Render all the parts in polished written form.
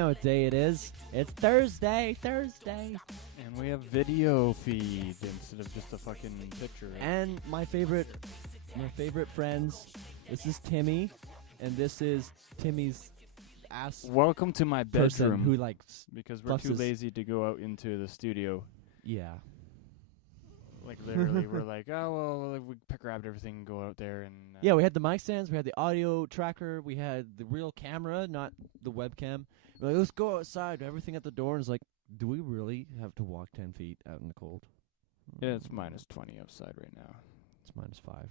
know what day it is. It's Thursday. And we have video feed instead of just a fucking picture. And my favorite friends. This is Timmy, and this is Timmy's ass. Welcome to my bedroom. Who likes because we're too lazy to go out into the studio. Yeah. Like literally, we're like, oh well, we grabbed everything and go out there and. Yeah, we had the mic stands, we had the audio tracker, we had the real camera, not the webcam. We're like, let's go outside. Everything at the door, and it's like, do we really have to walk 10 feet out in the cold? Yeah, it's -20 outside right now. It's -5.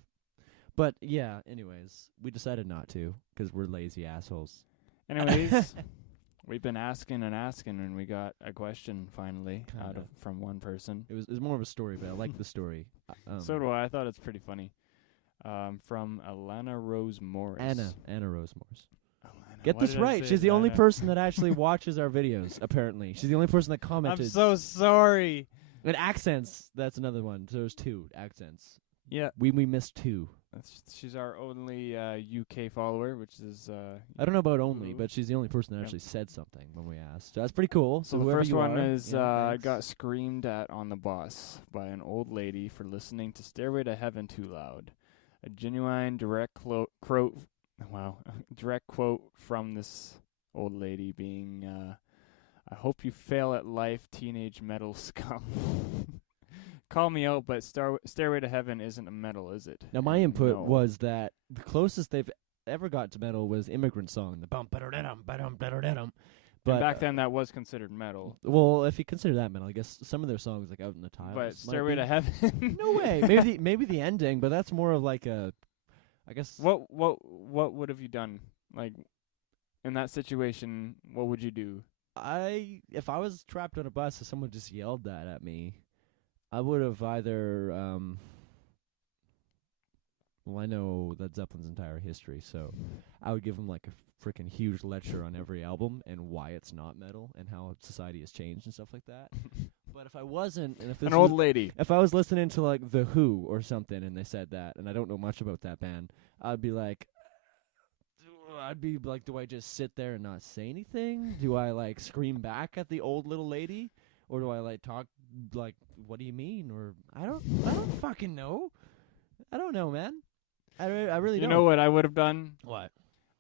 But yeah, anyways, we decided not to because we're lazy assholes. Anyways, we've been asking, and we got a question finally from one person. It was more of a story, but I like the story. So do I. I thought it's pretty funny. From Alana Rose Morris. Anna Rose Morris. Alana, Get this right. She's the only person that actually watches our videos, apparently. She's the only person that commented. I'm so sorry. And accents, that's another one. So there's 2 accents. Yeah. We missed 2. She's our only UK follower, which is... I don't know about only, but she's the only person that actually said something when we asked. So that's pretty cool. So the first one is, I got screamed at on the bus by an old lady for listening to Stairway to Heaven too loud. A genuine direct quote from this old lady being, I hope you fail at life, teenage metal scum. Call me out, but Stairway to Heaven isn't a metal, is it? Now, my input was that the closest they've ever got to metal was Immigrant Song, the bum ba dum ba dum ba dum. But back then, that was considered metal. Well, if you consider that metal, I guess some of their songs, like Out in the Tiles. But Stairway to Heaven, no way. Maybe the ending, but that's more of like a, I guess. What would have you done? Like in that situation, what would you do? If I was trapped on a bus and someone just yelled that at me, I would have either, I know Led Zeppelin's entire history, so I would give them like a freaking huge lecture on every album and why it's not metal and how society has changed and stuff like that. But if I wasn't, and if this old lady, if I was listening to like The Who or something and they said that, and I don't know much about that band, I'd be like, do I just sit there and not say anything? Do I like scream back at the old little lady? Or do I like talk like, what do you mean? Or I don't fucking know. I don't know, man. I really don't. You know what I would have done? What?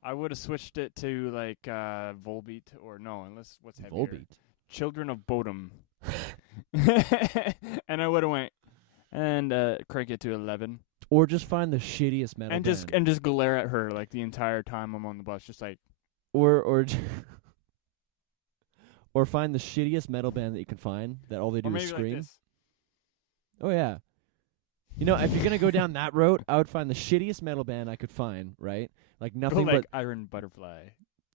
I would have switched it to like Volbeat unless what's heavier? Volbeat. Children of Bodom. And I would have went and crank it to 11. Or just find the shittiest metal and band. And just glare at her like the entire time I'm on the bus, just like. Or find the shittiest metal band that you can find that all they do is scream. Like this. Oh, yeah. You know, if you're going to go down that road, I would find the shittiest metal band I could find, right? Like nothing like but Iron Butterfly.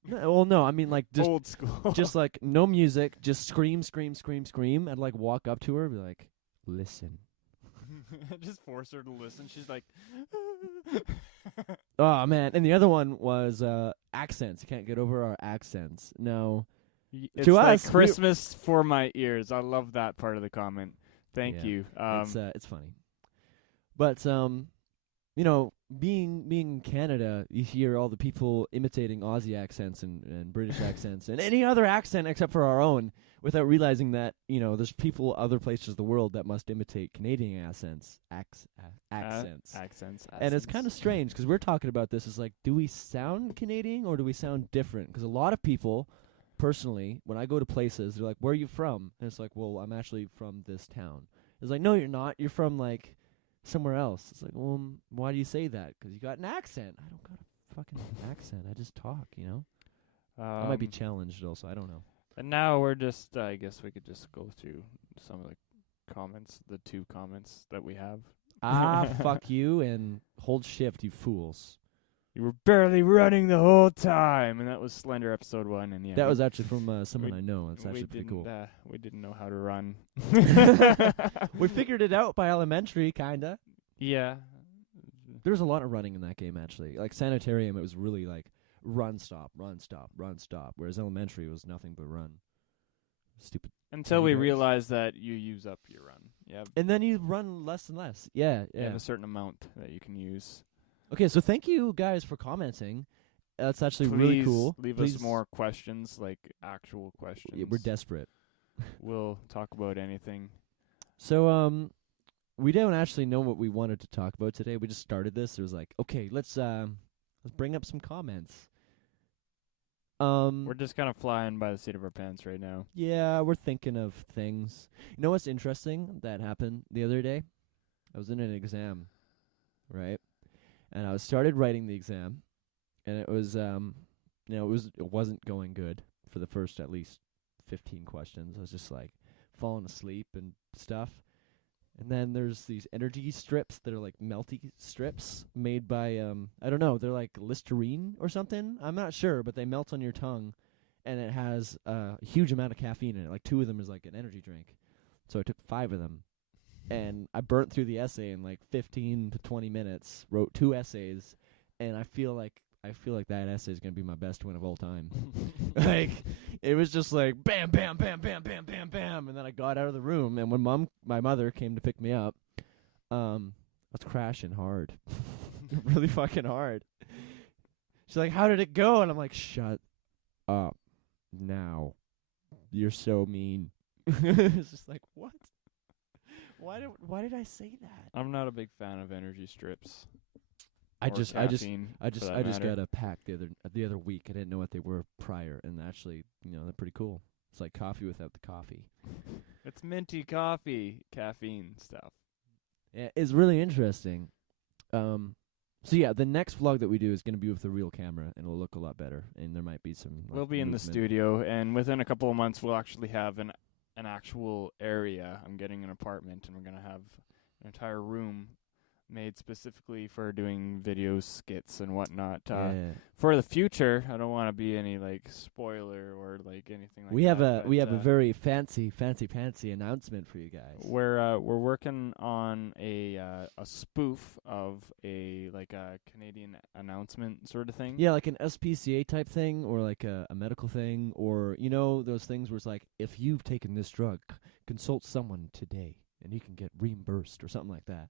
No, I mean like just old school. Just like no music, just scream. I'd like walk up to her and be like, listen. Just force her to listen. She's like oh man. And the other one was accents. You can't get over our accents. No. It's to like us, Christmas for my ears. I love that part of the comment. Thank you. It's funny. But you know, being in Canada, you hear all the people imitating Aussie accents and British accents and any other accent except for our own, without realizing that, you know, there's people other places of the world that must imitate Canadian accents. And it's kind of strange because we're talking about this as like, do we sound Canadian or do we sound different? Because a lot of people, personally, when I go to places, they're like, where are you from? And it's like, well, I'm actually from this town. It's like, no, you're not. You're from like somewhere else. It's like, well, why do you say that? Because you got an accent. I don't got a fucking accent. I just talk, you know? I might be challenged also. I don't know. And now we're just, I guess we could just go through some of the comments, the 2 comments that we have. Fuck you and hold shift, you fools. You were barely running the whole time. And that was Slender episode 1. And yeah, that was actually from someone I know. It's actually pretty cool. We didn't know how to run. We figured it out by elementary, kinda. Yeah. There's a lot of running in that game, actually. Like Sanitarium, it was really like run, stop. Whereas elementary was nothing but run. Stupid. Until we realized that you use up your run. Yeah. And then you run less and less. Yeah. You have a certain amount that you can use. Okay, so thank you guys for commenting. That's actually Please really cool. leave us more questions, like actual questions. Yeah, we're desperate. We'll talk about anything. So, we don't actually know what we wanted to talk about today. We just started this. It was like, okay, let's bring up some comments. We're just kind of flying by the seat of our pants right now. Yeah, we're thinking of things. You know what's interesting that happened the other day? I was in an exam, right? And I started writing the exam, and it was it wasn't going good for the first at least 15 questions. I was just like falling asleep and stuff. And then there's these energy strips that are like melty strips made by I don't know, they're like Listerine or something. I'm not sure, but they melt on your tongue, and it has a huge amount of caffeine in it. Like 2 of them is like an energy drink. So I took 5 of them, and I burnt through the essay in like 15 to 20 minutes. Wrote 2 essays, and I feel like that essay is gonna be my best one of all time. Like, it was just like bam, bam, bam, bam, bam, bam, bam, and then I got out of the room. And when my mother came to pick me up, I was crashing hard, really fucking hard. She's like, "How did it go?" And I'm like, "Shut up, now. You're so mean." It's just like, what? Why did I say that? I'm not a big fan of energy strips. I just matter. got a pack the other week. I didn't know what they were prior, and actually, they're pretty cool. It's like coffee without the coffee. It's minty coffee, caffeine stuff. Yeah, it's really interesting. So yeah, the next vlog that we do is going to be with the real camera, and it'll look a lot better. And there might be some. We'll be in the studio, and within a couple of months, we'll actually have an actual area. I'm getting an apartment, and we're gonna have an entire room made specifically for doing videos, skits, and whatnot. For the future, I don't want to be any like spoiler or like anything like that. We have a very fancy announcement for you guys. We're working on a spoof of a Canadian announcement sort of thing. Yeah, like an SPCA type thing, or like a medical thing, or those things where it's like, if you've taken this drug, consult someone today, and you can get reimbursed or something like that.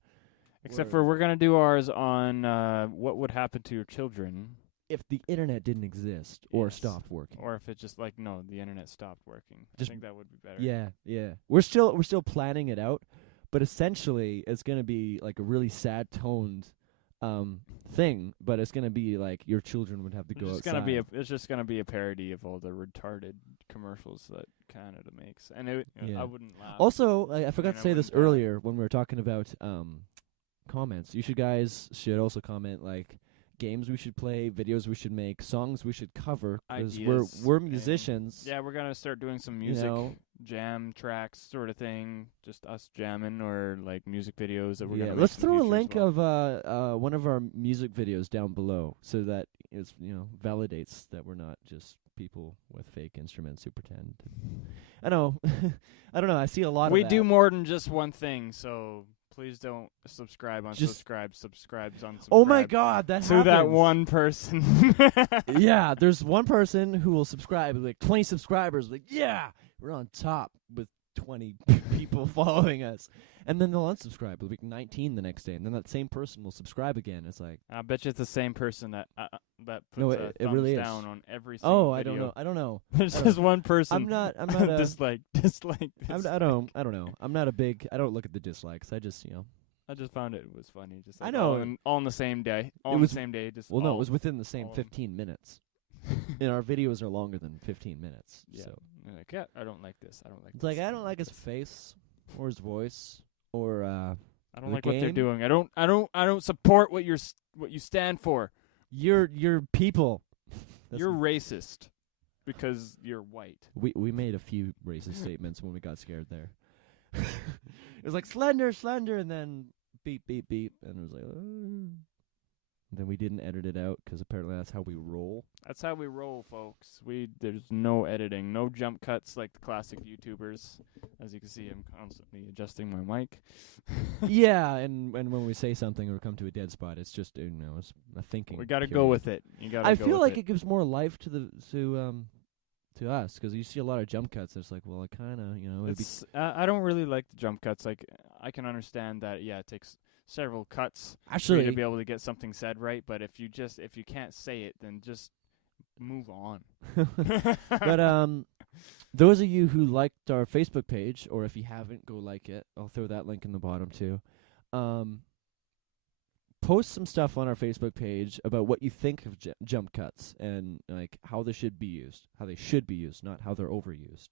Except for we're going to do ours on what would happen to your children if the internet didn't exist or stopped working. Or if it just the internet stopped working. I think that would be better. Yeah. We're still planning it out, but essentially it's going to be like a really sad toned thing, but it's going to be like your children would have to go outside. It's just going to be a parody of all the retarded commercials that Canada makes. And I wouldn't laugh. Also, I forgot to say this earlier when we were talking about comments. You guys should also comment like games we should play, videos we should make, songs we should cover, because we're musicians. Yeah, we're gonna start doing some music jam tracks sort of thing, just us jamming, or like music videos that we're gonna make. Let's throw a link of one of our music videos down below, so that it's validates that we're not just people with fake instruments who pretend. I know. I don't know. I see a lot of that. We do more than just one thing, so please don't subscribe on subscribe on subscribe. Oh my God, that happens. To that one person. Yeah, there's one person who will subscribe, like 20 subscribers, like, yeah, we're on top with 20 people following us. And then they'll unsubscribe, like 19 the next day, and then that same person will subscribe again. It's like, I bet you it's the same person that puts it really down is. on every single Oh, video. I don't know. There's just one person. I'm not a, dislike. I don't know. I'm not a big. I don't look at the dislikes. I just I just found it was funny. Just I know all on the same day. Just well, no, it was within the same 15 minutes. And our videos are longer than 15 minutes. Yeah. So I don't like this. I don't like. It's like I don't like his face or his voice or I don't like what they're doing. I don't support what you stand for. You're people. You're racist because you're white. We made a few racist statements when we got scared there. It was like slender, and then beep, beep, beep, and it was like. Then we didn't edit it out because apparently that's how we roll. That's how we roll, folks. There's no editing, no jump cuts like the classic YouTubers. As you can see, I'm constantly adjusting my mic. Yeah, and when we say something or come to a dead spot, it's just it's a thinking. We gotta go with it. I feel like it gives more life to us, because you see a lot of jump cuts. It's like, well, I kind of I don't really like the jump cuts. Like, I can understand that. Yeah, it takes several cuts for you Actually, to be able to get something said right. But if you can't say it, then just move on. but those of you who liked our Facebook page, or if you haven't, go like it. I'll throw that link in the bottom too. Post some stuff on our Facebook page about what you think of jump cuts and like how they should be used, not how they're overused.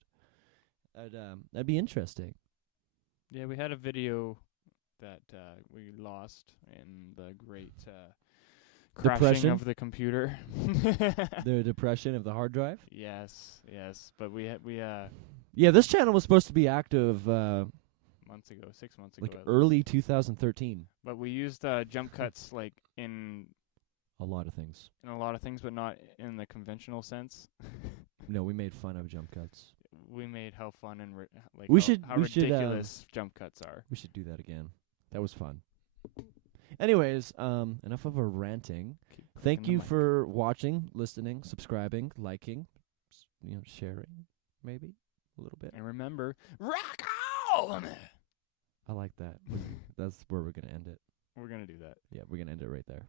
That'd be interesting. Yeah, we had a video that we lost in the great crashing Depression? of the computer. The depression of the hard drive. Yes, but we Yeah, this channel was supposed to be active 6 months ago, like at early least. 2013. But we used jump cuts like in A lot of things. a lot of things, but not in the conventional sense. No, we made fun of jump cuts. We made how fun and We how, should- how we should, ridiculous jump cuts are. We should do that again. That was fun. Anyways, enough of our ranting. Thank the you mic. for watching, listening, subscribing, liking, sharing, maybe a little bit. And remember, rock on! I like that. That's where we're gonna end it. We're gonna do that. Yeah, we're gonna end it right there.